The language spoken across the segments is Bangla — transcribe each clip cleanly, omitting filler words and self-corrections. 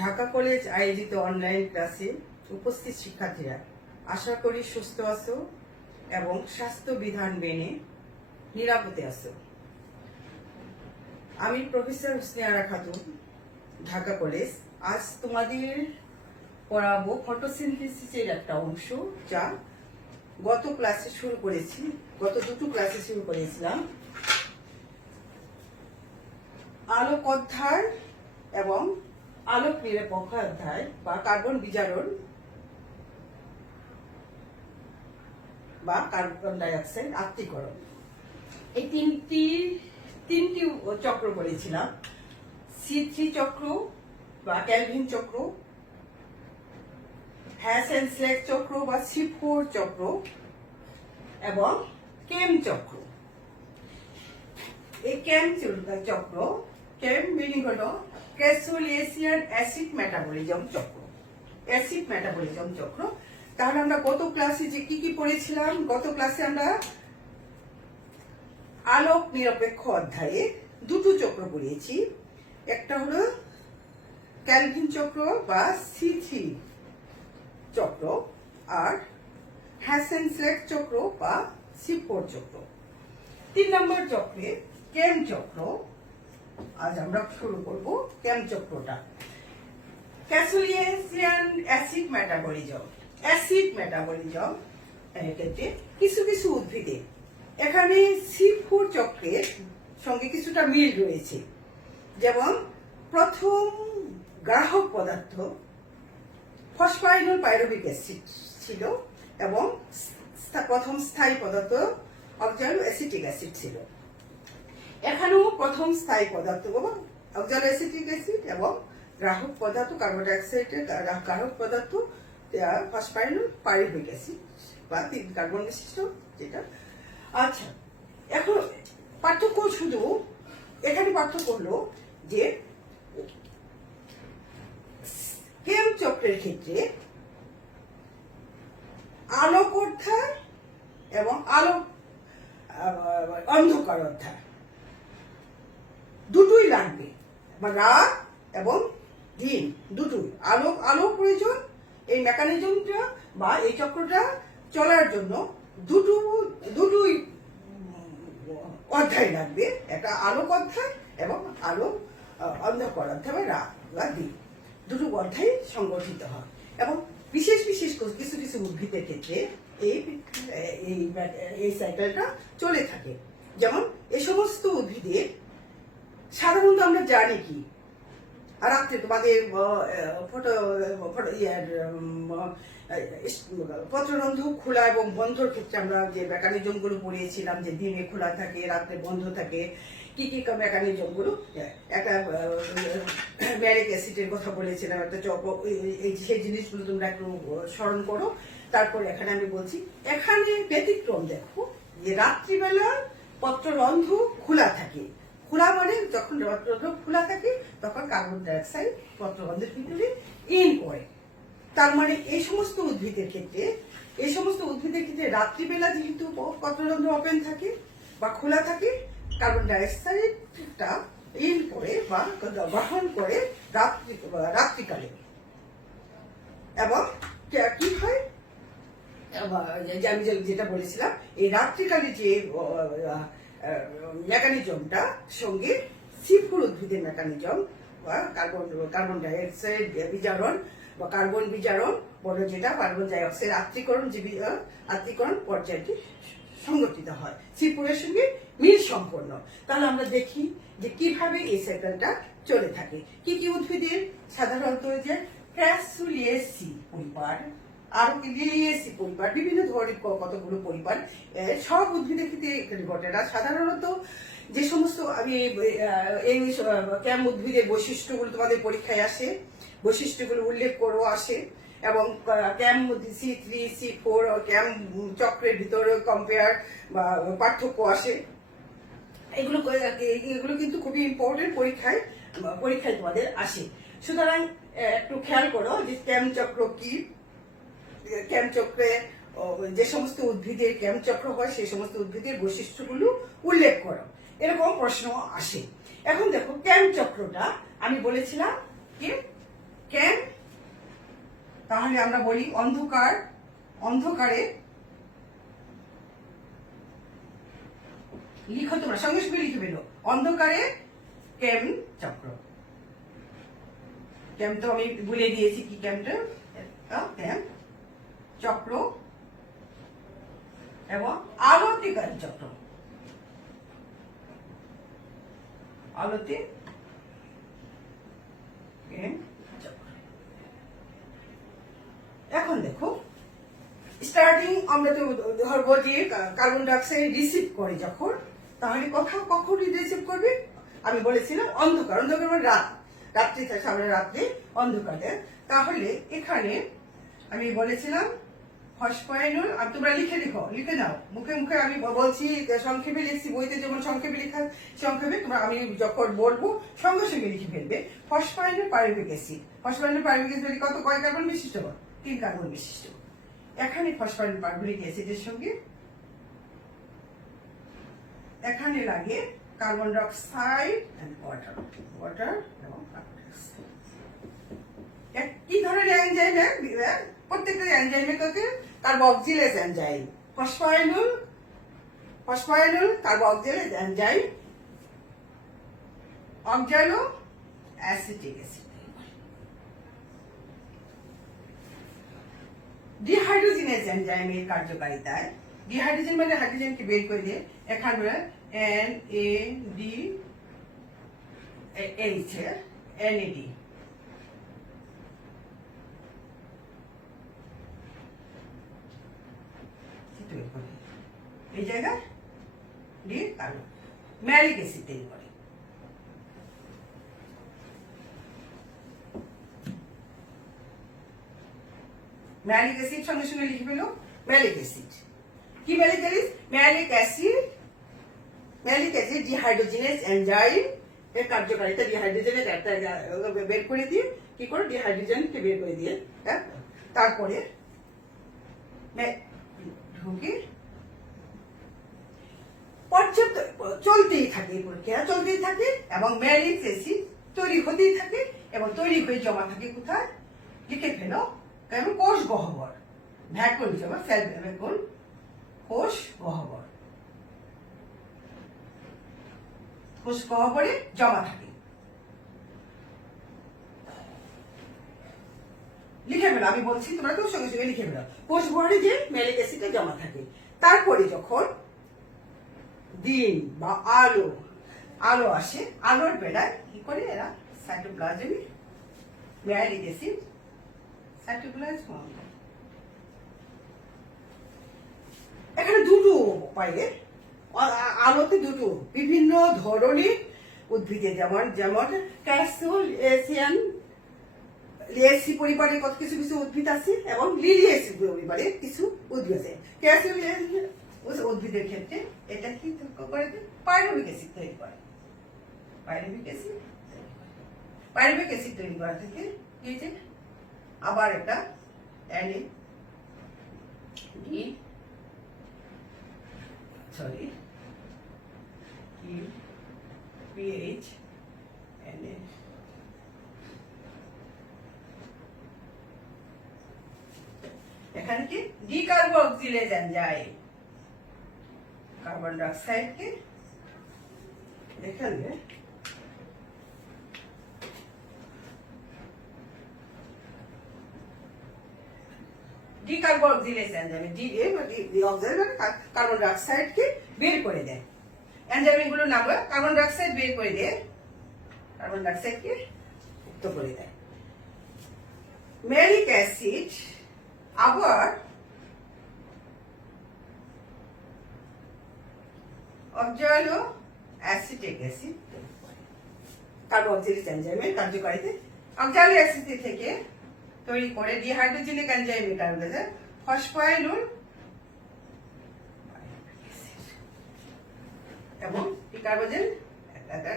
ঢাকা কলেজ আয়োজিত অনলাইন ক্লাসে উপস্থিত শিক্ষার্থীরা আশা করি সুস্থ আছো এবং স্বাস্থ্য বিধান মেনে নিরাপদে আছো। আমি প্রফেসর হুসনে আরা খাতুন, ঢাকা কলেজ। আজ তোমাদের পড়াবো ফটোসিনথেসিসের একটা অংশ, যা গত ক্লাসে শুরু করেছি। গত দুটো ক্লাসে শুরু করেছিলাম আলোক অধ্যায় এবং আলোক নিরপেক্ষ অধ্যায় বা কার্বন বিজারণ বা কার্বন ডাই অক্সাইড আত্মীকরণ। এই তিনটি চক্র বলেছিলাম। C3 চক্র বা ক্যালভিন চক্র, হ্যাসেনস্লেক চক্র বা C4 চক্র এবং কেম চক্র। এই কেম চক্র, কেম মিনিং হলো ক্যাসোলিয়েসিয়ান অ্যাসিড মেটাবলিজম চক্র। অ্যাসিড মেটাবলিজম চক্র। তাহলে আমরা গত ক্লাসে যে কি পড়েছিলাম? গত ক্লাসে আমরা আলোক নিরপেক্ষ অধ্যায়ে দুটো চক্র পড়িয়েছি। একটা হলো ক্যালভিন চক্র বা C3 চক্র, আর হ্যাসেনস্লেক চক্র বা C4 চক্র। 3 নম্বর চক্রে কেম চক্র। আজ আমরা শুরু করব কেম চক্রটা। ক্যাসোলিয়েসিয়ান অ্যাসিড মেটাবলিজম। অ্যাসিড মেটাবলিজম ক্ষেত্রে কিছু কিছু উদ্ভিদে এখানে C4 চক্রের সঙ্গে কিছুটা মিল রয়েছে। যেমন প্রথম গ্রাহক পদার্থ ফসফাইনল পাইরুভিক অ্যাসিড ছিল এবং প্রথম স্থায়ী পদার্থ অক্সালো অ্যাসিটিক অ্যাসিড ছিল। এখানেও প্রথম স্থায়ী পদার্থ অক্সালো অ্যাসিটিক অ্যাসিড এবং গ্রাহক পদার্থ কার্বন ডাই অক্সাইডের গ্রাহক পদার্থ ফসফাইনল পাইরুভিক অ্যাসিড বা 3 কার্বন বিশিষ্ট যেটা। আচ্ছা, এখন পার্থক্য শুধু এখানে পার্থক্য হলো যে কেম চক্রের ক্ষেত্রে আলোক অধ্যায় এবং আলোক অন্ধকার অধ্যায় দুটোই লাগবে, বা রাত এবং দিন দুটোই। আলোক প্রয়োজন এই মেকানিজমটা বা এই চক্রটা চলার জন্য। দুটোই অধ্যায় লাগবে, একটা আলোক অধ্যায় এবং আলোক অন্ধকার অধ্যায় বা রাত বা দিন, দুটো অধ্যায় সংগঠিত হয়। এবং বিশেষ কিছু কিছু উদ্ভিদের ক্ষেত্রে এই সাইকেলটা চলে থাকে। যেমন এই সমস্ত উদ্ভিদের সাধারণত আমরা জানি কি, আর রাত্রে তোমাদের পত্ররন্ধ্র খোলা এবং বন্ধর ক্ষেত্রে আমরা যে মেকানিজম গুলো পড়িয়েছিলাম, যে দিনে খোলা থাকে রাত্রে বন্ধ থাকে, কি মেকানিজম গুলো। একটা ম্যারিক অ্যাসিডের কথা বলেছিলাম, একটা সেই জিনিসগুলো তোমরা একটু স্মরণ করো। তারপর এখানে আমি বলছি, এখানে ব্যতিক্রম দেখো যে রাত্রিবেলা পত্ররন্ধ্র খোলা থাকে। খোলা মানে যখন পত্ররন্ধ্র খোলা থাকে তখন কার্বন ডাই অক্সাইড পত্ররন্ধ্রের ভিতরে ইন করে। তার মানে এই সমস্ত উদ্ভিদের ক্ষেত্রে রাত্রিবেলা যেহেতু পত্ররন্ধ্র ওপেন থাকে বা খোলা থাকে, কার্বন ডাই অক্সাইডটা ইন করে বা গ্রহণ করে রাত্রিকালে। এবং কি হয়, আমি যেটা বলেছিলাম, এই রাত্রিকালে যে মেকানিজমটা সঙ্গে C4 উদ্ভিদের মেকানিজম বা কার্বন ডাই অক্সাইড বিজারণ বা কার্বন বিজারণ বলে, যেটা কার্বন ডাই অক্সাইড আত্মীকরণ পর্যায়টি সংগঠিত হয় C4 এর সঙ্গে মিল সম্পন্ন। তাহলে আমরা দেখি যে কিভাবে এই সাইকেলটা চলে থাকে। কি উদ্ভিদের? সাধারণত যে ক্যাসোলিয়েসি পরিবার, আর লিলিয়েসি পরিবার, বিভিন্ন ধরনের কতগুলো পরিবার, সব উদ্ভিদের ক্ষেত্রে এখানে ঘটে না। সাধারণত যে সমস্ত আমি এই ক্যাম উদ্ভিদের বৈশিষ্ট্যগুলো তোমাদের পরীক্ষায় আসে, বৈশিষ্ট্যগুলো উল্লেখ করো আসে, এবং ক্যাম C3 C4 ক্যাম চক্রের ভিতরে কম্পেয়ার বা পার্থক্য আসে। এগুলো কিন্তু খুবই ইম্পর্টেন্ট, পরীক্ষায় তোমাদের আসে। সুতরাং একটু খেয়াল করো যে ক্যাম চক্র কি, ক্যাম চক্রে যে সমস্ত উদ্ভিদের ক্যাম চক্র হয় সেই সমস্ত উদ্ভিদের বৈশিষ্ট্যগুলো উল্লেখ করো, এরকম প্রশ্ন আসে। এখন দেখো ক্যাম চক্রটা আমি বলেছিলাম কি কেন? তাহলে আমরা বলি অন্ধকার, অন্ধকারে লিখো তোমরা, সঙ্গে সঙ্গে লিখে ফেলো, অন্ধকারে কেম চক্র। কেম তো আমি ভুলে দিয়েছি কি কেমটা, কেম চক্র এবং আলতিকারী চক্র। আলতি কেম চক্র। এখন দেখো, স্টার্টিং আমরা তো ধরবো যে কার্বন ডাইঅক্সাইড রিসিভ করে যখন, তাহলে কখন রিসিভ করবে? আমি বলেছিলাম অন্ধকার, অন্ধকার মানে রাত, রাত্রি সামনে রাত্রে অন্ধকার দেয়। তাহলে এখানে আমি বলেছিলাম ফসফরাইনল, আর তোমরা লিখে নাও মুখে মুখে। আমি বলছি সংক্ষেপে লিখছি, বইতে যেমন সংক্ষেপে লেখা সংক্ষেপে, তোমরা আমি যখন বলবো সঙ্গে সঙ্গে লিখে ফেলবে। ফসফরাইনল পাইরুভিক অ্যাসিড, ফসফরাইনল পাইরুভিক অ্যাসিড কয় কার্বন বিশিষ্ট? 3 কার্বন বিশিষ্ট। এখানে ফসফরাইল পাইরুভিক অ্যাসিডের সঙ্গে এখানে লাগে carbon dioxide and water, water এবং কার্বন ডাইঅক্সাইড। কি ধরনের এনজাইম? প্রত্যেকটা এনজাইমের কাছে carboxylase enzyme, phosphoryl carboxylase enzyme, oxaloacetic acid. Dehydrogenase এনজাইমের কার্যকারিতায়, ডিহাইড্রোজেন মানে হাইড্রোজেনকে বের করে দিয়ে, এখানে NADH, NAD এই জায়গায় ডি কার্বন ম্যালিক অ্যাসিড তৈরি করে। ম্যালিক অ্যাসিড সঙ্গে সঙ্গে লিখে ফেলো, ম্যালিক অ্যাসিড। কি malic acid? Malic acid, malic acid dehydrogenase enzyme এর কার্যকারিতা, ডিহাইড্রোজেনেজ একটা বের করে দিয়ে, কি করে ডিহাইড্রোজেনকে বের করে দিয়ে, হ্যাঁ, তারপরে ঢুকে পর্যাপ্ত চলতেই থাকে, প্রক্রিয়া চলতেই থাকে এবং ম্যালিক অ্যাসিড তৈরি হতেই থাকে এবং তৈরি হয়ে জমা থাকে কোথায়? লিখে ফেলো, কেমন? কোষ গহ্বর, ভ্যাকুল জমা, সেল ভ্যাকুল, কোষ গহ্বর, কোষ গহ্বরে জমা থাকে। লিখে ফেলো, আমি বলছি তোমরা তো সঙ্গে সঙ্গে লিখে ফেলো। কোষ গহ্বরে যে ম্যালিক অ্যাসিডে জমা থাকে, তারপরে যখন দিন বা আলো আসে, আলোর বেলায় কি করে এরা সাইটোপ্লাজমে ম্যালিক অ্যাসিড সাইটোপ্লাজম। এখানে দুটো উপায়ে, আলোতে দুটো বিভিন্ন ধরনের উদ্ভিদে, যেমন ক্যাসুলেসিয়ান লিয়েসি পরিবারের কত কিছু কিছু উদ্ভিদ আছে এবং লিলিয়েসি পরিবারের কিছু উদ্ভিদ আছে। ক্যাসুলেসিয়ান উদ্ভিদের ক্ষেত্রে এটা কি করে? পাইরুভিক অ্যাসিড তৈরি করে। পাইরুভিক অ্যাসিড তৈরি করা থেকে কি হয়েছে? আবার একটা PH Na এখানে কি ডিকার্বক্সিলেজ এনজাইম কার্বন ডাইঅক্সাইডকে এখানে ডিকার্বক্সিলেজ এনজাইম কার্বন ডাইঅক্সাইডকে বের করে দেয়। এনজাইমগুলোর নাম হলো কার্বন ডাইঅক্সাইড বের করে দেয়, কার্বন ডাইঅক্সাইডকে মুক্ত করে দেয়। ম্যালিক অ্যাসিড আবার অক্সালো অ্যাসিটিক অ্যাসিড কার্বক্সিলেজ এনজাইমের কার্যকারিতা, অক্সালো অ্যাসিড থেকে তৈরি করে ডিহাইড্রোজেনিক এনজাইমের কার্যকারিতা ফসফরাইল এবং কার্বন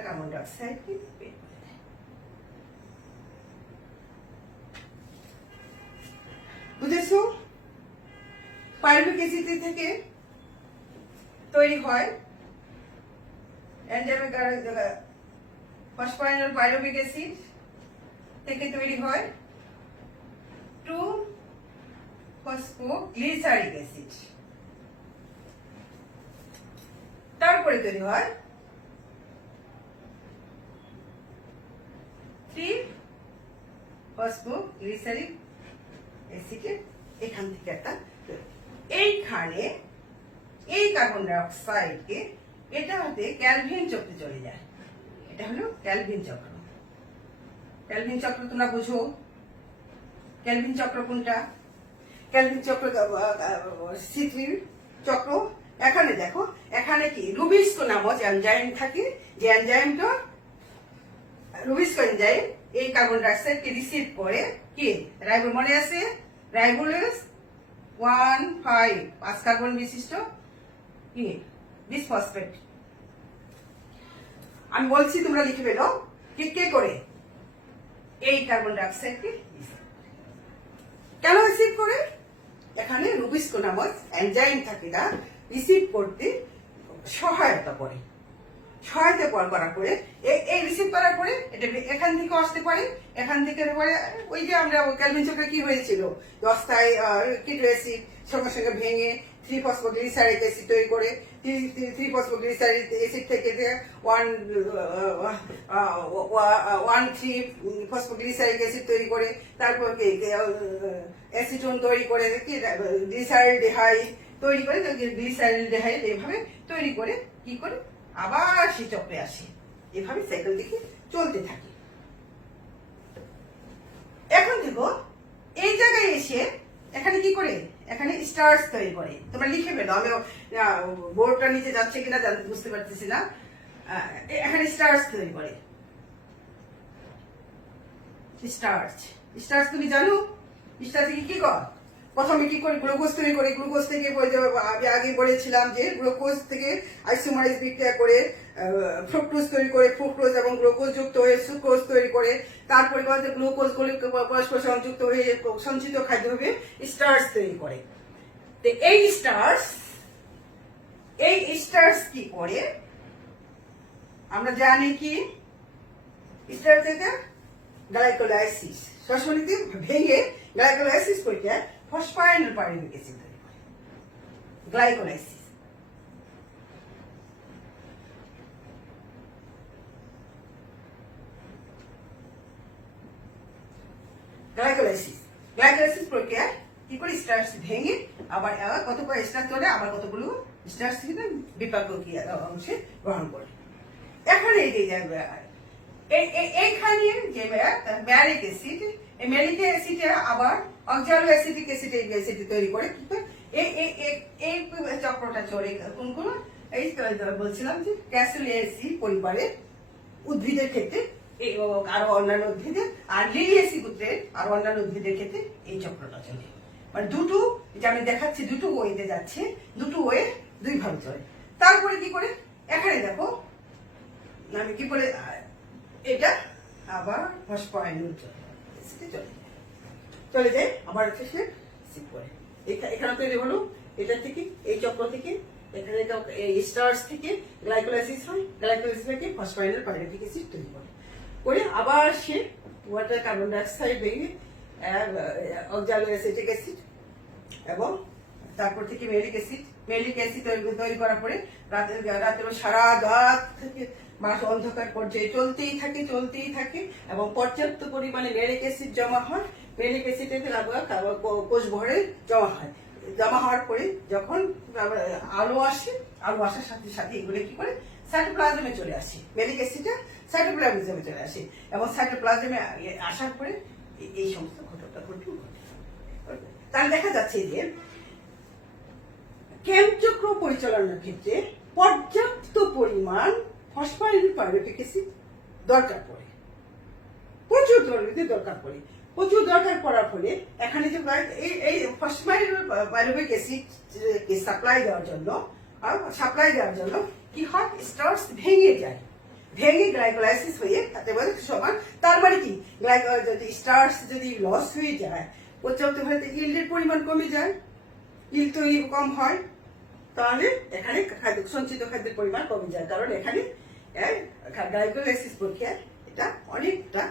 কার্বন ডাইঅক্সাইডকে বের করে দেয়। বুঝেছো? পাইরুভিক অ্যাসিড থেকে তৈরি হয় এনজাইমের ফসফরাইল পাইরুভিক অ্যাসিড থেকে তৈরি হয় টু ফসফোগ্লিসারিক অ্যাসিড। তারপরে তৈরি হয় 3 ফসফোগ্লিসারিক অ্যাসিডের এখান থেকে একটা, এইখানে এই কার্বন ডাই অক্সাইডকে এটা হতে ক্যালভিন চক্রে চলে যায়। এটা হলো ক্যালভিন চক্র। ক্যালভিন চক্র তোমরা বুঝো, ক্যালভিন চক্র কোনটা? ক্যালভিন চক্র C3 চক্র। এখানে দেখো, এখানে কি রুবিস্কো নামক এনজাইম থাকে, যে এনজাইমটা রুবিস্কো এনজাইম এই কার্বন ডাই অক্সাইডকে রিসিভ করে কি রাইবো, মনে আছে রাইবোলেস 1,5 কার্বন বিশিষ্ট কি বিসফসফেট। আমি বলছি তোমরা লিখে ফেলো, কে করে এই কার্বন ডাই অক্সাইডকে কেন রিসিভ করে? এখানে রুবিস্কো নামক এনজাইম থাকে, না রিসিভ করতে সহায়তা করে। সহায়তা করার পরে এই রিসিভ করার পরে এটা এখান থেকে আসতে পারে, এখান থেকে পরে ওই যে আমরা ক্যালভিন চক্রে কি হয়েছিল, 10টায় কিটো অ্যাসিড সঙ্গে সঙ্গে ভেঙে 3 ফসফোগ্লিসারিক অ্যাসিড তৈরি করে, 3 ফসফোগ্লিসারিক অ্যাসিড থেকে 1,3 ফসফোগ্লিসারিক অ্যাসিড তৈরি করে, তারপর অ্যাসিটোন তৈরি করে, কি গ্লিসারিলডিহাইড তৈরি করে, গ্লিসারিলডিহাইড এইভাবে তৈরি করে কি করে আবার সে চক্রে আসে। এভাবে সাইকেল থেকে চলতে থাকে। এখন দেখো এই জায়গায় এসে এখানে কি করে, এখানে স্টার্চ তৈরি করে। তোমরা লিখে ফেলো, আমি বোর্ডটা নিচে যাচ্ছে কিনা বুঝতে পারতেছি না। এখানে স্টার্চ তৈরি করে। স্টার্চ স্টার্চ তুমি জানো স্টার্চ থেকে কি কর? প্রথমে কি করে গ্লুকোজ তৈরি করে, গ্লুকোজ থেকে আগে বলেছিলাম যে গ্লুকোজ থেকে আইসোমারেজ বিক্রিয়া করে ফ্রুক্টোজ তৈরি করে, ফ্রুক্টোজ এবং গ্লুকোজ যুক্ত হয়ে সুক্রোজ তৈরি করে, তারপরে গ্লুকোজ পরস্পর সংযুক্ত হয়ে সঞ্চিত খাদ্য হবে স্টার্চ তৈরি করে। তো এই স্টার্চ কি করে আমরা জানি কি, স্টার্চ থেকে গ্লাইকোলাইসিস শ্বসনীতে ভেঙে গ্লাইকোলাইসিস করে ফসফাইনাল পাইরুভিক অ্যাসিড তৈরি করে। গ্লাইকোলাইসিস গ্লাইকোলাইসিস প্রক্রিয়া কি করে স্টার্চ ভেঙে আবার কতগুলো স্টার্চ ধরে আবার কতগুলো স্টার্চ থেকে বিপাক প্রক্রিয়া অংশে গ্রহণ করে। এখানে এইখানে যে ম্যালিক অ্যাসিড, এই ম্যালিক অ্যাসিডে আবার অক্সালো অ্যাসিটিক অ্যাসিড তৈরি করে। এই চক্রটা চলে কোনগুলো, এই বলছিলাম যে ক্যাসুলিয়েসি পরিবারের উদ্ভিদের ক্ষেত্রে, আরো অন্যান্য উদ্ভিদের, আর লিলিয়েসি গোত্রের আরো অন্যান্য উদ্ভিদের ক্ষেত্রে এই চক্রটা চলে। মানে দুটো, যে আমি দেখাচ্ছি দুটো ওয়েতে যাচ্ছে, দুটো ওয়ে দুই ভাবে চলে। তারপরে কি করে এখানে দেখো আমি কি করে এটা আবার ফসফোরাইল চলে যায়, আবার সে সিপ করে। এখানে তৈরি হলো এটা থেকে, এই চক্র থেকে, এখানে স্টার্চ থেকে গ্লাইকোলাইসিস হয়, গ্লাইকোলাইসিস থেকে ফসফোরাইল পাইরুভিক অ্যাসিড তৈরি করে আবার সে ওয়াটার কার্বন ডাই অক্সাইড ভেঙে অক্সালো অ্যাসিটিক অ্যাসিড এবং তারপর থেকে মেলিক অ্যাসিড তৈরি করার পরে রাতের সারা রাত থেকে মাস অন্ধকার পর্যায়ে চলতেই থাকে এবং পর্যাপ্ত পরিমাণে মেলিক অ্যাসিড জমা হয়। মেলিক অ্যাসিডের কোষ ভরে জমা হওয়ার পরে যখন আলো আসার সাথে সাথে এগুলো কি করে সাইটোপ্লাজমে চলে আসে। মেলিক অ্যাসিডটা সাইটোপ্লাজমে চলে আসে এবং সাইটোপ্লাজমে আসার পরে এই সমস্ত ঘটনা ঘটে। তাহলে দেখা যাচ্ছে যে ক্যাম্প চক্র পরিচালনার ক্ষেত্রে পর্যাপ্ত পরিমাণ ফসফোরাইল পাইরুভিক অ্যাসিড দরকার পড়ে, প্রচুর দরকার পড়ার ফলে এখানে যে এই ফসফোরাইল পাইরুভিক অ্যাসিড সাপ্লাই দেওয়ার জন্য কি হয়, স্টার্চ ভেঙে গ্লাইকোলাইসিস হয়ে তাতে বলে সমান। তার মানে কি স্টার্চ যদি লস হয়ে যায়, পর্যাপ্ত ইল্ডের পরিমাণ কমে যায়, ইল্ড তো কম হয়, তাহলে এখানে সঞ্চিত খাদ্যের পরিমাণ কমে যায়। কারণ এখানে গ্লাইকোলাইসিস প্রক্রিয়া এটা অনেকটা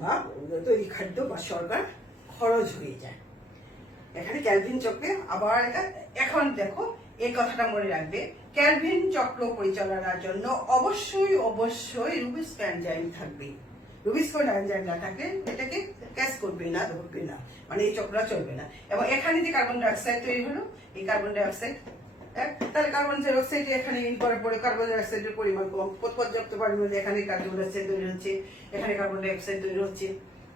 বা তৈরি খাদ্য বা শর্করা খরচ হয়ে যায়। এখানে ক্যালভিন চক্রে আবার এখন দেখো এই কথাটা মনে রাখবে, ক্যালভিন চক্র পরিচালনার জন্য অবশ্যই অবশ্যই রুবিস্কো এনজাইম থাকবে। রুবিস্কো এনজাইম না থাকলে এটাকে ক্যাচ করবে না, ধরবে না, মানে এই চক্র চলবে না। এবং এখানে যে কার্বন ডাইঅক্সাইড তৈরি হলো, এই কার্বন ডাইঅক্সাইড তাহলে কার্বন ডাইঅক্সাইড এখানে ইন করার পরে কার্বন ডাইঅক্সাইডের পরিমাণ কম, পর্যাপ্ত পরিমাণে এখানে কার্বন ডাইঅক্সাইড তৈরি হচ্ছে, এখানে কার্বন ডাইঅক্সাইড তৈরি হচ্ছে,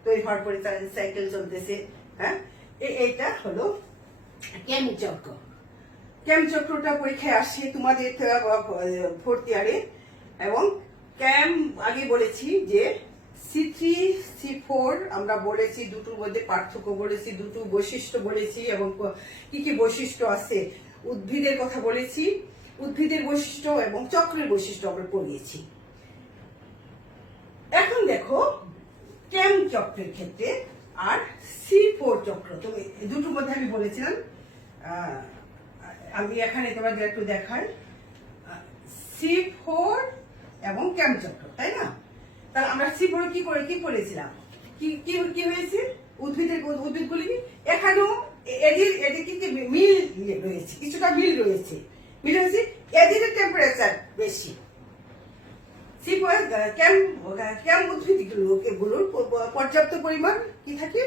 তৈরি হওয়ার পরে সাইকেল চলতেছে। হ্যাঁ, এইটা হলো ক্যাম চক্র। ক্যাম চক্রটা পরীক্ষায় আসে তোমাদের ফোর্থ ইয়ারে। এবং ক্যাম আগে বলেছি যে C3 C4 আমরা বলেছি, দুটোর মধ্যে পার্থক্য বলেছি, দুটো বৈশিষ্ট্য বলেছি এবং কি কি বৈশিষ্ট্য আছে উদ্ভিদের কথা বলেছি, উদ্ভিদের বৈশিষ্ট্য এবং চক্রের বৈশিষ্ট্য আমরা পড়িয়েছি। এখন দেখো ক্যাম চক্রের ক্ষেত্রে আর C4 চক্র, তুমি দুটোর মধ্যে আমি বলেছিলাম, আমি এখানে তোমাদের একটু দেখাই, C4 এবং ক্যাম চক্র, তাই না? তাহলে আমরা C4 কি করেছিলাম, কি হয়েছে উদ্ভিদগুলি এখানেও এদের কি মিল রয়েছে, কিছুটা মিল রয়েছে, এদের টেম্পারেচার বেশি। ক্যাম উদ্ভিদগুলোর পর্যাপ্ত পরিমাণ কি থাকে,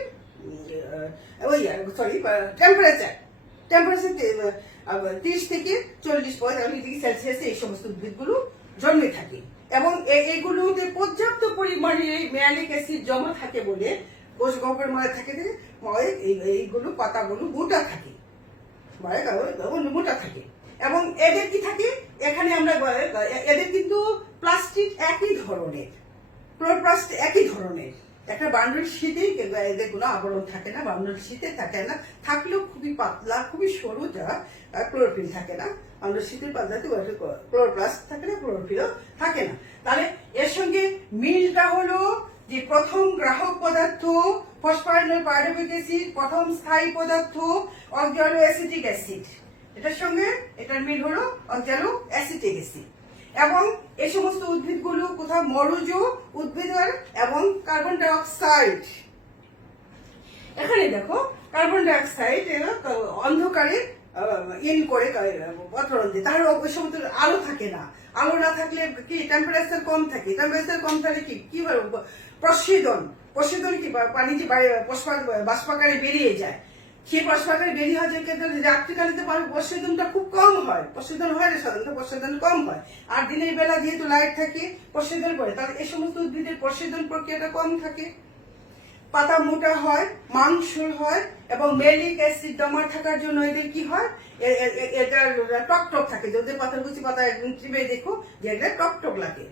টেম্পারেচার 30 থেকে 40 ডিগ্রি সেলসিয়াস এই সমস্ত উদ্ভিদগুলো জন্মে থাকে। এবং এইগুলোতে পর্যাপ্ত পরিমাণে ম্যালিক অ্যাসিড জমা থাকে বলে কোষ গহ্বরের মধ্যে থাকে, এইগুলো পাতাগুলো মোটা থাকে, মোটা থাকে। এবং এদের কি থাকে, এখানে আমরা এদের কিন্তু প্লাস্টিক একই ধরনের, ক্লোরোপ্লাস্ট একই ধরনের, একটা বান্ডল শীতেই এদের কোনো আবরণ থাকে না, বান্ডল শীতে থাকে না, থাকলেও খুবই পাতলা, খুবই সরু, যা ক্লোরোফিল থাকে না। বান্ডল শীতের পাতলাতে ক্লোরোপ্লাস্ট থাকে না, ক্লোরোফিলও থাকে না। তাহলে এর সঙ্গে মিলটা হলো যে প্রথম গ্রাহক পদার্থ ফসফরাইল পাইরুভিক অ্যাসিড, প্রথম স্থায়ী পদার্থ অক্সালো অ্যাসিটিক অ্যাসিড, এটার সঙ্গে এটার মিল হলো অক্সালো অ্যাসিটিক অ্যাসিড। এবং এই সমস্ত উদ্ভিদগুলো কোথাও মরুজ উদ্ভিদ এবং কার্বন ডাইঅক্সাইড, এখানে দেখো কার্বন ডাইঅক্সাইড অন্ধকারে ইন করে পত্রণ দিয়ে, তাহলে ওই সমস্ত আলো থাকে না, আলো না থাকলে কি টেম্পারেচার কম থাকে, টেম্পারেচার কম থাকলে কি প্রশোধন কি পানি যে বাষ্পাকারে বেরিয়ে যায়, সেই বাষ্পাকারে বেরিয়ে হওয়ার ক্ষেত্রে রাত্রিকালে প্রশোধনটা খুব কম হয়, প্রশোধন হয় না, সাধারণত প্রশোধন কম হয়। আর দিনের বেলা যেহেতু লাইট থাকে প্রশোধন করে, তাহলে এই সমস্ত উদ্ভিদের প্রশোধন প্রক্রিয়াটা কম থাকে, পাতা মোটা হয়, মাংসল হয় এবং ম্যালিক অ্যাসিড জমা থাকার জন্য এদের কি হয়, এটা টকটক থাকে। যদি পাতাগুচি পাতা একদম চিবে দেখো যে এটা টকটক লাগে,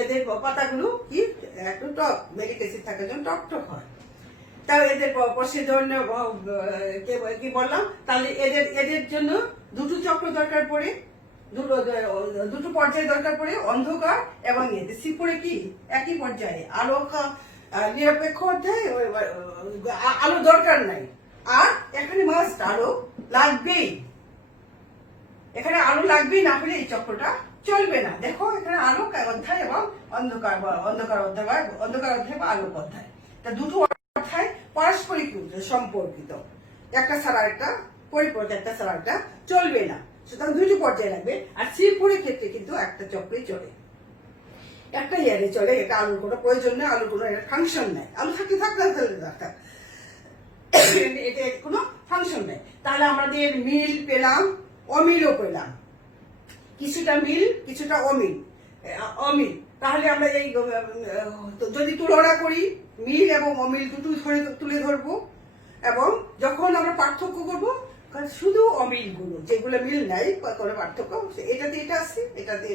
এদের পাতাগুলো কি একটু টক, ম্যালিক অ্যাসিড থাকার জন্য টকটক হয়। তাহলে এদের প্রশোধন কি বললাম, তাহলে এদের জন্য দুটো চক্র দরকার পড়ে, দুটো পর্যায়ে দরকার পড়ে, অন্ধকার এবং এদের C4 কি একই পর্যায়ে, আলো নিরপেক্ষ অধ্যায়, আলো দরকার নাই। আর এখানে মাস্ট আলো লাগবেই, এখানে আলো লাগবেই, না হলে এই চক্রটা চলবে না। দেখো এখানে আলো অধ্যায় এবং অন্ধকার অধ্যায় বা আলোক অধ্যায়, তা দুটো অধ্যায় পারস্পরিক সম্পর্কিত, একটা ছাড়া একটা পরিপূরক, একটা ছাড়া একটা চলবে না, সুতরাং দুটো পর্যায়ে লাগবে। আর C4 ক্ষেত্রে কিন্তু একটা চক্রই চলে, একটা ইয়ারে চলে, এটা আলুর কোনো প্রয়োজন নেই, আলুর কোনো ফাংশন নেই, আলু থাকলে দরকার, এটা কোনো ফাংশন নেই। তাহলে আমাদের মিল পেলাম, অমিলও পেলাম, কিছুটা মিল কিছুটা অমিল। তাহলে আমরা এই যদি তুলনা করি মিল এবং অমিল দুটো তুলে ধরবো, এবং যখন আমরা পার্থক্য করবো শুধু অমিলগুলো, যেগুলো মিল নাই কোনো পার্থক্য, এটাতে এটা আসছে, এটাতে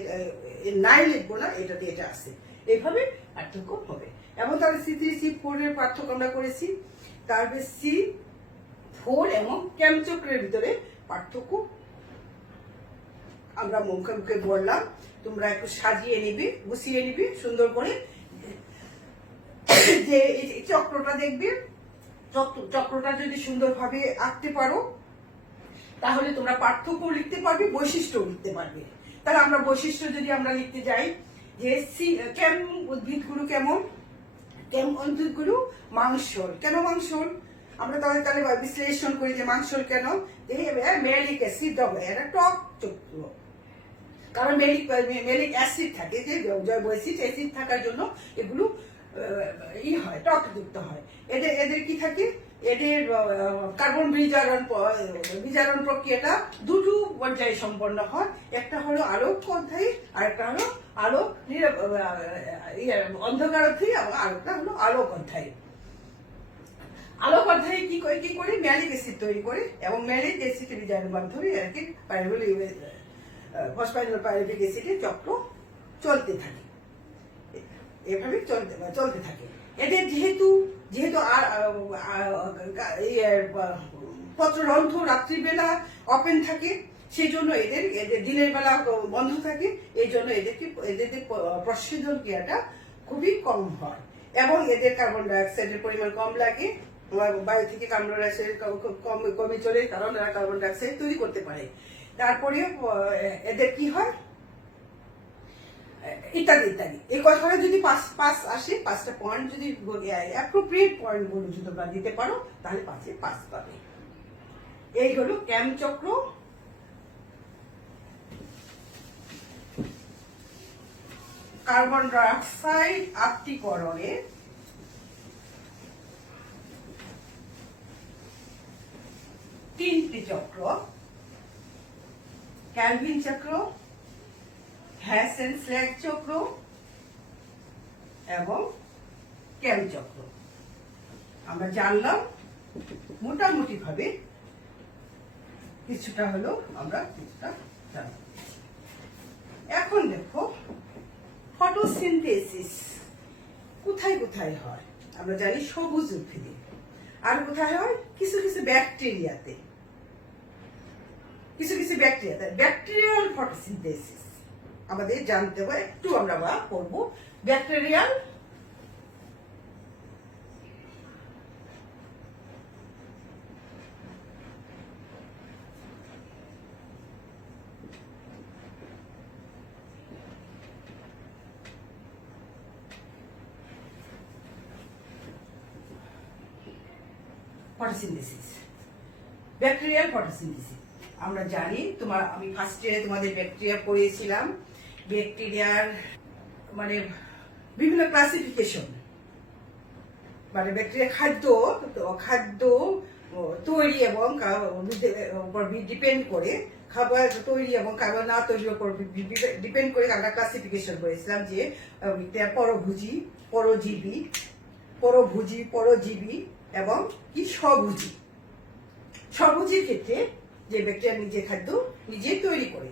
নাই লিখবো না, এটাতে এটা আসছে, এইভাবে পার্থক্য হবে। এবং তাহলে C3 C4 এর পার্থক্য আমরা করেছি। তারপরে C4 এবং ক্যাম চক্রের ভিতরে পার্থক্য আমরা মুখে মুখে বললাম, তোমরা একটু সাজিয়ে নিবি, গুছিয়ে নিবি সুন্দর করে, যে এই চক্রটা দেখবে, চক্রটা যদি সুন্দরভাবে আঁকতে পারো তাহলে তোমরা পার্থক্য লিখতে পারবে, বৈশিষ্ট্য লিখতে পারবে। তাহলে আমরা বৈশিষ্ট্য যদি আমরা লিখতে যাই যে ক্যাম উদ্ভিদগুলো কেমন, উদ্ভিদগুলো মাংসল। কেন মাংসল? আমরা তাহলে বিশ্লেষণ করি যে মাংসল কেন। মেলিক অ্যাসিড এরা টক চক্র, কারণ মেলিক অ্যাসিড থাকে, যে জৈব অ্যাসিড থাকার জন্য এগুলো হয়, টকযুক্ত হয়। এদের কি থাকে, এদের কার্বন বিজারণ প্রক্রিয়াটা দুটো পর্যায়ে সম্পন্ন হয়। একটা হলো আলোক অধ্যায়, আর একটা হলো আলোক অন্ধকার অধ্যায়, এবং আরেকটা হলো আলোক অধ্যায়। আলোক অধ্যায়ে কি করে ম্যালিক অ্যাসিড তৈরি করে, এবং ম্যালিক অ্যাসিড বিজারণ মাধ্যমে আর কি ফসফাইনাল পাইরুভিক অ্যাসিডের চক্র চলতে থাকে, এভাবে চলতে থাকে। এদের যেহেতু পত্ররন্ধ্র রাত্রিবেলা ওপেন থাকে, সেই জন্য এদের দিনের বেলা বন্ধ থাকে, এই জন্য এদের প্রস্বেদন ক্রিয়াটা খুবই কম হয়, এবং এদের কার্বন ডাইঅক্সাইডের পরিমাণ কম লাগে। বায়ু থেকে কার্বন ডাইঅক্সাইড কমে চলে, কারণ এরা কার্বন ডাইঅক্সাইড তৈরি করতে পারে। তারপরে এদের কি হয়, ইত্যাদি ইত্যাদি। এই কথাটা যদি পাঁচ আসে, 5টা পয়েন্ট যদি অ্যাপ্রোপ্রিয়েট পয়েন্ট গুলো যদি তোমরা দিতে পারো, তাহলে 5-এ 5 পাবে। এই হলো ক্যাম চক্র। কার্বন ডাইঅক্সাইড আত্তীকরণে তিনটি চক্র: ক্যালভিন চক্র, হ্যাসেন-স্ল্যাগ চক্র এবং ক্যাম চক্র। আমরা জানলাম মোটামুটি ভাবে, কিছুটা হলো আমরা কিছুটা জানলাম। এখন দেখো ফটোসিনথেসিস কোথায় কোথায় হয়। আমরা জানি সবুজ উদ্ভিদে, আর কোথায় হয় কিছু কিছু ব্যাকটেরিয়াতে, ব্যাকটেরিয়াল ফটোসিনথেসিস আমাদের জানতে হবে। একটু আমরা পড়বো ব্যাকটেরিয়াল ফটোসিনথেসিস। ব্যাকটেরিয়াল ফটোসিনথেসিস আমরা জানি, আমি ফার্স্টে তোমাদের ব্যাকটেরিয়া পড়িয়েছিলাম। ব্যাকটেরিয়ার মানে বিভিন্ন ক্লাসিফিকেশন, মানে ব্যাকটেরিয়া খাদ্য তৈরি এবং ডিপেন্ড করে, খাবার তৈরি এবং খাবার না তৈরির উপর ডিপেন্ড করে আমরা ক্লাসিফিকেশন করেছিলাম যে পরভোজী, পরজীবী এবং কি স্বভোজী। স্বভোজীর ক্ষেত্রে যে ব্যাকটেরিয়া নিজে খাদ্য নিজে তৈরি করে।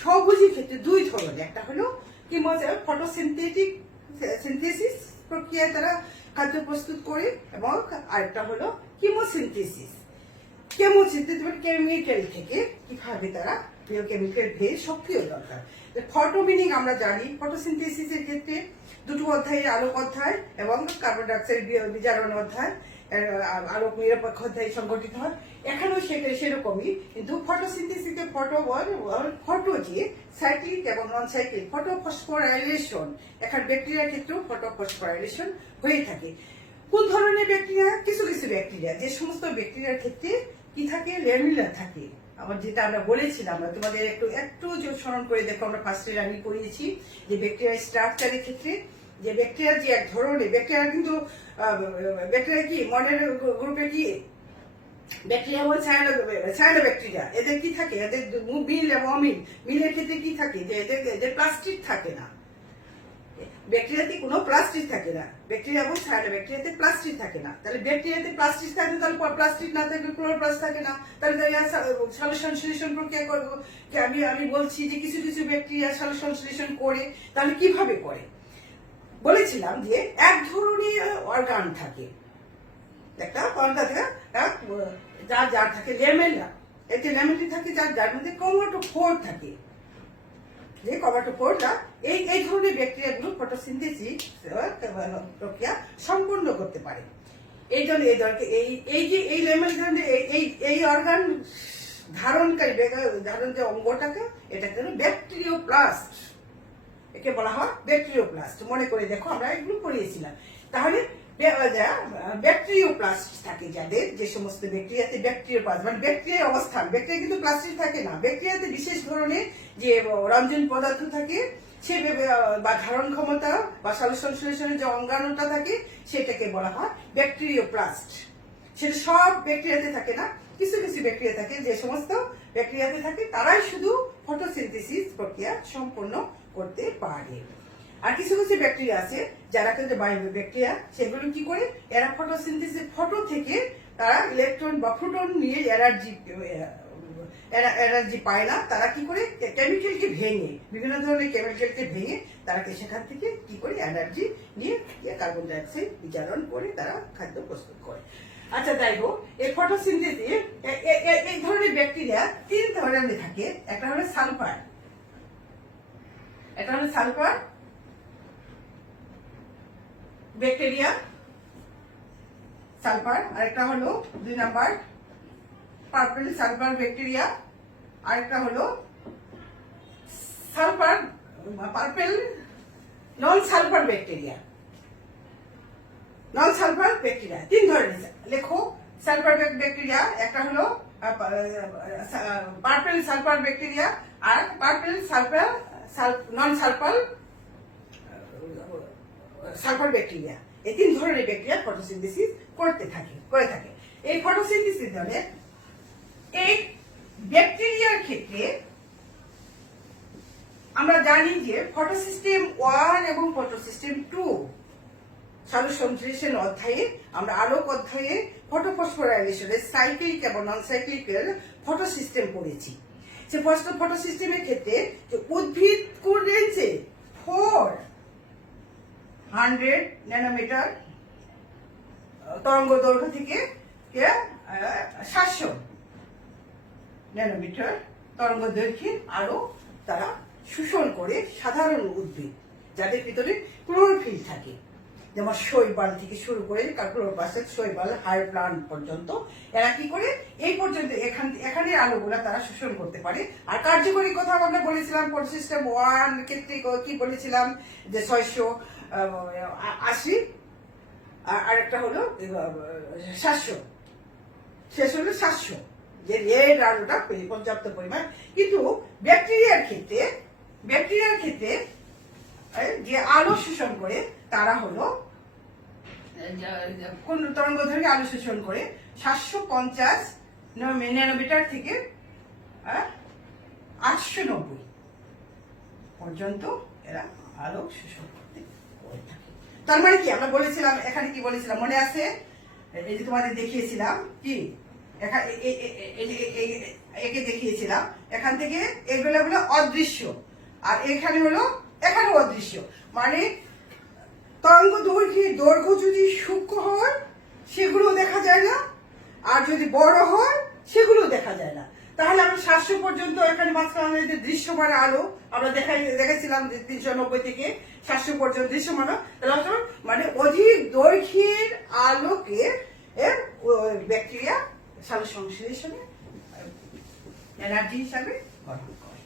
স্বভোজীর ক্ষেত্রে দুই ধরনের, একটা হলো ফটোসিনথেসিস প্রক্রিয়ায় তারা খাদ্য প্রস্তুত করে, এবং আরেকটা হলো কেমোসিনথেসিস। কেমিক্যাল থেকে কিভাবে তারা কেমিক্যাল ভেদ সক্রিয় দরকার। ফটো মিনিং আমরা জানি, ফটোসিনথেসিসের ক্ষেত্রে দুটো অধ্যায়, আলোক অধ্যায় এবং কার্বন ডাইঅক্সাইড বিজারণ অধ্যায়, আলোক নিরপেক্ষ অধ্যায় সংগঠিত হয়। এখানেও সেরকমই, কিন্তু ফটোসিনথেসিসে ফটো যে সাইক্লিক এবং নন সাইক্লিক ফটোফসফোরাইলেশন, এখন ব্যাকটেরিয়ার ক্ষেত্রেও ফটোফসফোরাইলেশন হয়ে থাকে। কোন ধরনের ব্যাকটেরিয়া? কিছু কিছু ব্যাকটেরিয়া, যে সমস্ত ব্যাকটেরিয়ার ক্ষেত্রে কি থাকে, ল্যামিলা থাকে। আমার যেটা আমরা বলেছিলাম, তোমাদের একটু স্মরণ করে দেখো, আমরা ফার্স্টে আমি পড়িয়েছি যে ব্যাকটেরিয়া স্ট্রাকচারের ক্ষেত্রে যে ব্যাকটেরিয়া যে এক ধরনের ব্যাকটেরিয়া, কিন্তু ব্যাকটেরিয়া কি মডেল গ্রুপে কি ব্যাকটেরিয়া এবং সায়ানোব্যাকটেরিয়া, এদের কি থাকে, এদের মিল এবং অমিল। মিলের ক্ষেত্রে কি থাকে, যে এদের প্লাস্টিক থাকে না। ব্যাকটেরিয়াতে কোনো প্লাস্টিক থাকে না, ব্যাকটেরিয়া এবং সায়ানোব্যাকটেরিয়াতে প্লাস্টিক থাকে না। তাহলে ব্যাকটেরিয়াতে প্লাস্টিক থাকে, তাহলে প্লাস্টিক না থাকলে ক্লোরোপ্লাস্ট থাকে না। তাহলে সালোকসংশ্লেষণ প্রক্রিয়া করবো। আমি বলছি যে কিছু কিছু ব্যাকটেরিয়া সালোকসংশ্লেষণ করে, তাহলে কিভাবে করে বলেছিলাম যে এক ধরনের অর্গান থাকে, একটা অর্গান থাকে যার থাকে ল্যামেলা, এতে ল্যামেলা থাকে যার মধ্যে ক্রোমাটোফোর থাকে। যে ক্রোমাটোফোরটা এই ধরনের ব্যাকটেরিয়াগুলো ফটোসিনথেসিস প্রক্রিয়া সম্পন্ন করতে পারে। এই জন্য এই ল্যামেলা ধরনের এই অর্গান ধারণকারী যে অঙ্গটাকে, এটাকে ব্যাকটেরিওপ্লাস্ট। একে বলা হয় ব্যাকটেরিওপ্লাস্ট। মনে করে দেখো, আমরা এগুলো পড়িয়েছিলাম। তাহলে ব্যাকটেরিওপ্লাস্ট থাকে যাদের, যে সমস্ত ব্যাকটেরিয়াতে ব্যাকটেরিওপ্লাস্ট মানে ব্যাকটেরিয়ার অবস্থান, ব্যাকটেরিয়া কিন্তু প্লাস্টিক থাকে না, ব্যাকটেরিয়াতে বিশেষ ধরনের যে রঞ্জন পদার্থ থাকে, সে বা ধারণ ক্ষমতা বা সালোকসংশ্লেষণের যে অঙ্গাণুটা থাকে, সেটাকে বলা হয় ব্যাকটেরিওপ্লাস্ট। সেটা সব ব্যাকটেরিয়াতে থাকে না, কিছু কিছু ব্যাকটেরিয়া থাকে, যে সমস্ত ব্যাকটেরিয়াতে থাকে তারাই শুধু ফটোসিনথেসিস প্রক্রিয়া সম্পন্ন করতে পারে। আর কিছু কিছু ব্যাকটেরিয়া আছে যারা কিন্তু বায়ু ব্যাকটেরিয়া, সেগুলো কি করে, এরা ফটোসিনথেসিস ফটো থেকে তারা ইলেকট্রন বা প্রোটন নিয়ে এনার্জি পায় না। তারা কি করে, কেমিক্যালকে ভেঙে, বিভিন্ন ধরনের কেমিক্যালকে ভেঙে তারা সেখান থেকে কি করে এনার্জি নিয়ে কার্বন ডাই অক্সাইড বিজারণ করে তারা খাদ্য প্রস্তুত করে। আচ্ছা, তাই হোক, এই ফটোসিনথেসিস এই ধরনের ব্যাকটেরিয়া তিন ধরনের থাকে। একটা হলো সালফার, ব্যাকটেরিয়া সালফার। আরেকটা হলো 2 নাম্বার পার্পল সালফার ব্যাকটেরিয়া। আরেকটা হলো সালফার পার্পল নন সালফার ব্যাকটেরিয়া। নন সালফার ব্যাকটেরিয়া তিন ধরনের লেখো। সালফার ব্যাকটেরিয়া একটা হলো পার্পল সালফার ব্যাকটেরিয়া, আর পার্পল সালফার নন সালফার সালফার ব্যাকটেরিয়া। এই তিন ধরনের ব্যাকটেরিয়া ফটোসিনথেসিস করে থাকে। এই ফটোসিনথেসিস ধরনের এই ব্যাকটেরিয়ার ক্ষেত্রে আমরা জানি যে ফটোসিস্টেম 1 এবং ফটোসিস্টেম 2 সালোকসংশ্লেষণ অধ্যায়ে, আমরা আলোক অধ্যায়ে ফটোফসফোরাইলেশনের সাইক্লিক এবং নন সাইক্লিক্যাল ফটোসিস্টেম পড়েছি। সে ফটোসিস্টেমের ক্ষেত্রে উদ্ভিদ কোন রেঞ্জে 400 ন্যানোমিটার তরঙ্গ দৈর্ঘ্য থেকে 700 ন্যানোমিটার তরঙ্গ দৈর্ঘ্যে আলো তারা শোষণ করে সাধারণ উদ্ভিদ যাদের ভিতরে ক্লোরোফিল থাকে, যেমন শৈবাল থেকে শুরু করে ক্লোরোপ্লাস্ট, শৈবাল, হায়ার প্লান্ট পর্যন্ত, এরা কি করে এই পর্যন্ত এখানে আলোগুলা তারা শোষণ করতে পারে। আর কার্যকরী কথা আমরা বলেছিলাম ফটোসিস্টেম 1 ক্ষেত্রে কি বলেছিলাম, যে 680, আর একটা হলো 700, শেষ হলো 700, যে রেড আলোটা পর্যাপ্ত পরিমাণ। কিন্তু ব্যাকটেরিয়ার ক্ষেত্রে যে আলো শোষণ করে তারা হলো কোন তরঙ্গ দৈর্ঘ্যে আলো শোষণ করে 750 ন্যানোমিটার থেকে 890 পর্যন্ত এরা আলো শোষণ করতে থাকে। তার মানে কি আমরা বলেছিলাম, এখানে কি বলেছিলাম মনে আছে, এই যে তোমাদের দেখিয়েছিলাম কি, একে দেখিয়েছিলাম, এখান থেকে এগুলো হলো অদৃশ্য, আর এখানে হলো এখানে অদৃশ্য। মানে তরঙ্গ দৈর্ঘ্য যদি সূক্ষ্ম হয় সেগুলো দেখা যায় না, আর যদি বড় হয় সেগুলো দেখা যায় না। তাহলে আমরা 700 পর্যন্ত এখানে মাঝখানে দৃশ্যমান আলো আমরা দেখেছিলাম, 390 থেকে 700 পর্যন্ত দৃশ্যমান, মানে অধিক দৈর্ঘ্যের আলোকে ব্যাকটেরিয়া সালোকসংশ্লেষণে এনার্জি হিসাবে গ্রহণ করে।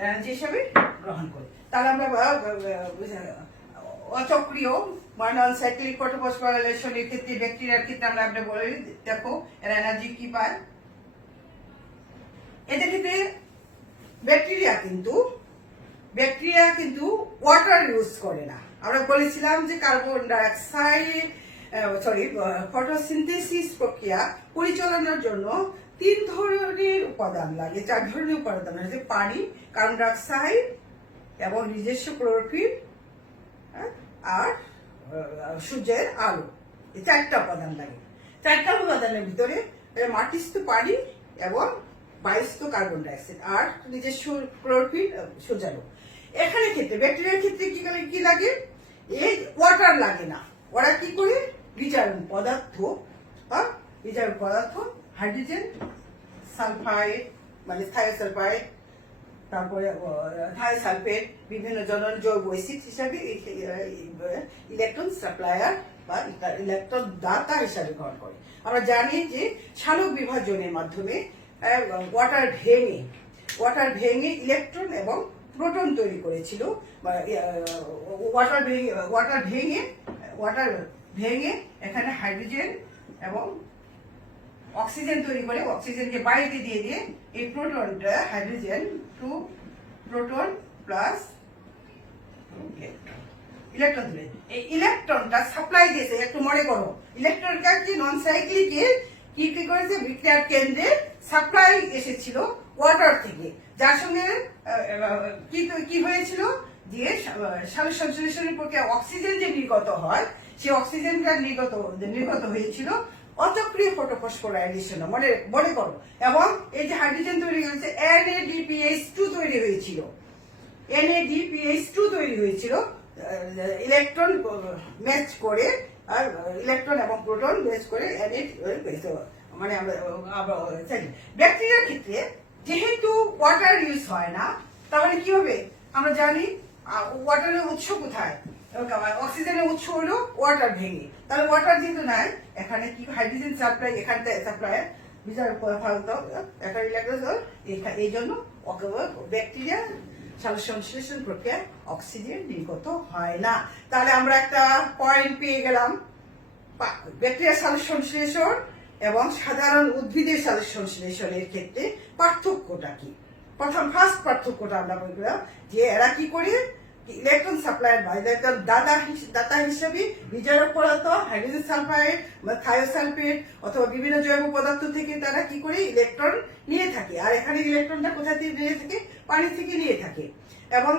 এনার্জি হিসাবে গ্রহণ করে। তাহলে আমরা অচক্রীয় বা নন সাইক্লিক ফটোফসফোরাইলেশনের ক্ষেত্রে ব্যাকটেরিয়ার ক্ষেত্রে আমরা বলি, দেখো এরা এনার্জি কি পায়। এদের ক্ষেত্রে ব্যাকটেরিয়া কিন্তু ওয়াটার ইউজ করে না। আমরা বলেছিলাম যে কার্বন ডাইঅক্সাইড ফটোসিনথেসিস প্রক্রিয়া পরিচালনার জন্য 3 ধরনের উপাদান লাগে, 4 ধরনের উপাদান আছে, পানি, কার্বন ডাইঅক্সাইড এবং নিজস্ব ক্লোরোফিল আর সূর্যের আলো। এই 4টা উপাদান লাগে। 4টা উপাদানের ভিতরে মাটিস্থ পানি এবং বায়ুস্থ কার্বন ডাইঅক্সাইড আর নিজস্ব ক্লোরোফিল, সূর্যালো। এখানে ক্ষেত্রে ব্যাকটেরিয়ার ক্ষেত্রে কি লাগে, এই ওয়াটার লাগে না। ওরা কি করে বিজারণ পদার্থ হাইড্রোজেন সালফাইড মানে থায়োসালফাইড, তারপরে থায়োসালফেট, বিভিন্ন জৈব অ্যাসিড হিসাবে ইলেকট্রন সাপ্লায়ার বা ইলেকট্রন দাতা হিসাবে গ্রহণ করে। আমরা জানি যে সালোক বিভাজনের মাধ্যমে ওয়াটার ভেঙে ইলেকট্রন এবং প্রোটন তৈরি করেছিল। ওয়াটার ভেঙে এখানে হাইড্রোজেন এবং অক্সিজেন তৈরি করে, অক্সিজেনকে বাইরে দিয়ে এই প্রোটনটা hydrogen to proton plus electron ধরে এই ইলেকট্রনটা সাপ্লাই দিয়েছে। একটু মনে করো, ইলেকট্রনটা কি নন সাইক্লিকের কি করেছে, বিক্রিয়ার কেন্দ্রে সাপ্লাই এসেছিল ওয়াটার থেকে, যার সঙ্গে কি হয়েছিল যে সংশ্লেষণের প্রক্রিয়া অক্সিজেন যে নির্গত হয়, সেই অক্সিজেনটা নির্গত হয়েছিল অচক্রিয় ফটোফসফোরাইলেশন, মনে করো। এবং এই যে হাইড্রোজেন তৈরি হয়েছে NADPH2 তৈরি হয়েছিল, NADPH2 তৈরি হয়েছিল ইলেকট্রন ম্যাচ করে, আর ইলেকট্রন এবং প্রোটন ম্যাচ করে মানে ব্যাকটেরিয়ার ক্ষেত্রে যেহেতু ওয়াটার ইউজ হয় না, তাহলে কি হবে আমরা জানি ওয়াটারের উৎস কোথায়, অক্সিজেনের উৎস হলো ওয়াটার ভেঙে। তাহলে ওয়াটার যেহেতু নাই, এখানে কি হাইড্রোজেন সাপ্লাই, এখান থেকে সাপ্লাই এই জন্য ব্যাকটেরিয়া সংশ্লেষণ প্রক্রিয়ায় অক্সিজেন নির্গত হয় না। তাহলে আমরা একটা পয়েন্ট পেয়ে গেলাম, ব্যাকটেরিয়া সংশ্লেষণ এবং সাধারণ উদ্ভিদের সংশ্লেষণের ক্ষেত্রে পার্থক্যটা কি। ফার্স্ট পার্থক্যটা আমরা বললাম যে এরা কি করে ইলেকট্রন সাপ্লাইয়ের বাইরে দাতা হিসেবে বিজারক পদার্থ হাইড্রোজেন সালফাইড বা থায়োসালফেট অথবা বিভিন্ন জৈব পদার্থ থেকে তারা কি করে ইলেকট্রন নিয়ে থাকে। আর এখানে ইলেকট্রনটা কোথা থেকে নিয়ে থাকে, পানি থেকে নিয়ে থাকে। এবং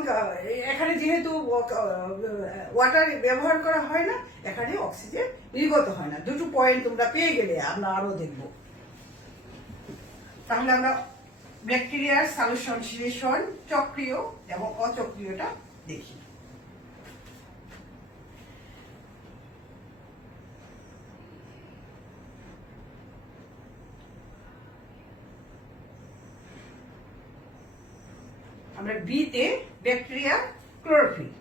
এখানে যেহেতু ওয়াটার ব্যবহার করা হয় না, এখানে অক্সিজেন নির্গত হয় না। দুটো পয়েন্ট তোমরা পেয়ে গেলে, আমরা আরো দেখব। তাহলে আমরা ব্যাকটেরিয়ার সংশ্লেষণ চক্রীয় এবং অচক্রীয়টা দেখি। আমরা বিতে ব্যাকটেরিয়া ক্লোরোফিল,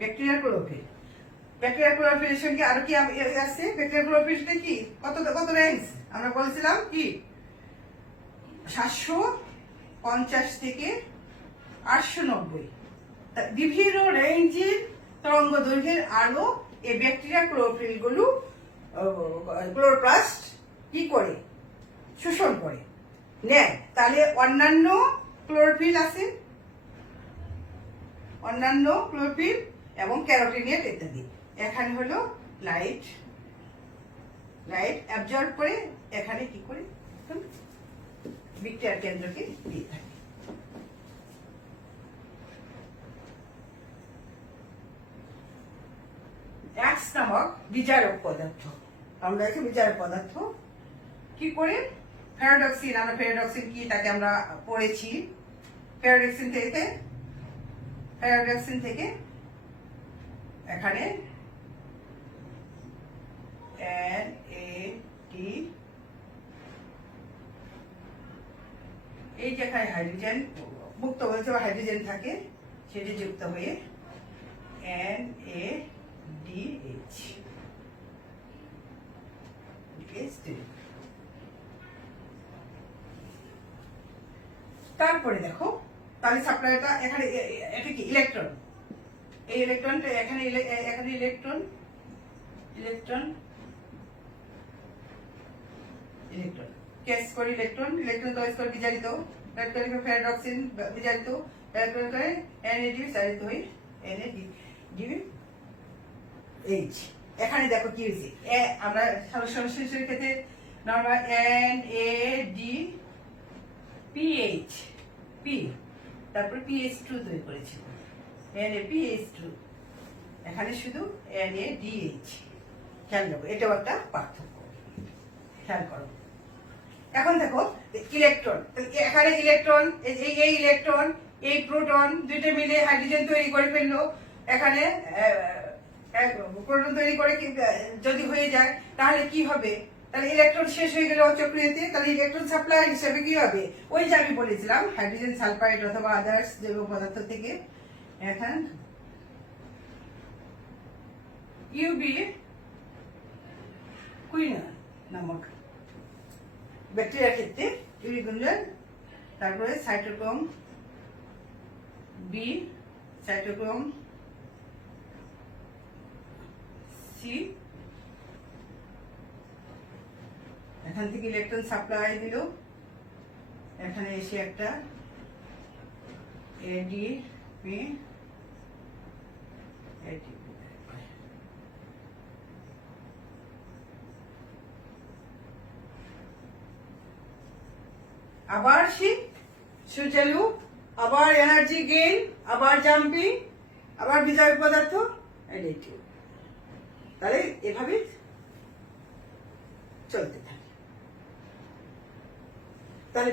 ব্যাকটেরিয়া ক্লোরোফিলের সঙ্গে আরো কি আছে, ব্যাকটেরিয়া ক্লোরোফিলটা কি কত রেঞ্জ আমরা বলেছিলাম কি 750 থেকে 890, বিভিন্ন রেঞ্জের তরঙ্গ দৈর্ঘ্যের আলো এই ব্যাকটেরিয়া ক্লোরোফিল গুলো ক্লোরোপ্লাস্ট কি করে শোষণ করে নেয়। তাহলে অন্যান্য ক্লোরোফিল আছে, অন্যান্য ক্লোরোফিল এবং ক্যারোটিনিয়েট ইত্যাদি। এখানে হলো লাইট অ্যাবজর্ব করে এখানে কি করে বিক্রিয়ার কেন্দ্রকে দিয়ে থাকে। এক্স নামক বিজারক পদার্থ, আমরা একে বিজারক পদার্থ কি করে ফেরোডক্সিন, আমরা ফেরোডক্সিন কি তাকে আমরা পড়েছি। ফেরোডক্সিন থেকে এখানে NAD এই জায়গায় হাইড্রোজেন মুক্ত হয়েছে বা হাইড্রোজেন থাকে, সেটি যুক্ত হয়ে NADH। তারপরে দেখো, তাহলে সাপ্লাইটা এখানে এটা কি ইলেকট্রন, এই ইলেকট্রনটা এখানে ইলেকট্রন কেস করে ইলেকট্রন তো স্কোর বিজারিত, ফেরোডক্সিন বিজারিত, NAD বিজারিত হয়ে NADH। এখানে দেখো কি হয়েছে, আমরা সংশ্লেষণের ক্ষেত্রে নরমাল NADPH তারপর PH2 তৈরি করেছিল, NaPH2, এখানে শুধু NADH। খেয়াল রাখো, এটাও একটা পার্থক্য, খেয়াল করো। এখন দেখো ইলেকট্রন, এখানে ইলেকট্রন, এই ইলেকট্রন এই প্রোটন দুইটা মিলে হাইড্রোজেন তৈরি করে ফেললো। এখানে প্রোটন তৈরি করে যদি হয়ে যায় তাহলে কি হবে, তাহলে ইলেকট্রন শেষ হয়ে গেলে অচক্রিয়তে, তাহলে ইলেকট্রন সাপ্লাই হিসেবে কি হবে, ওই যে আমি বলেছিলাম হাইড্রোজেন সালফাইড অথবা আদার্স জৈব পদার্থ থেকে এখন UB কুইনন নামক ব্যাকটেরিয়ার ক্ষেত্রে ইউরিক গুঞ্জন, তারপরে সাইটোক্রোম বি, সাইটোক্রোম সি, এখান থেকে ইলেকট্রন সাপ্লাই দিল, এখানে এসে একটা এডিপি, আবার শিফট সুচালু, আবার এনার্জি গেইন, আবার জাম্পিং, আবার বিজয় পদার্থ এডিটিভ। তাহলে এভাবে চলতে থাকে। তাহলে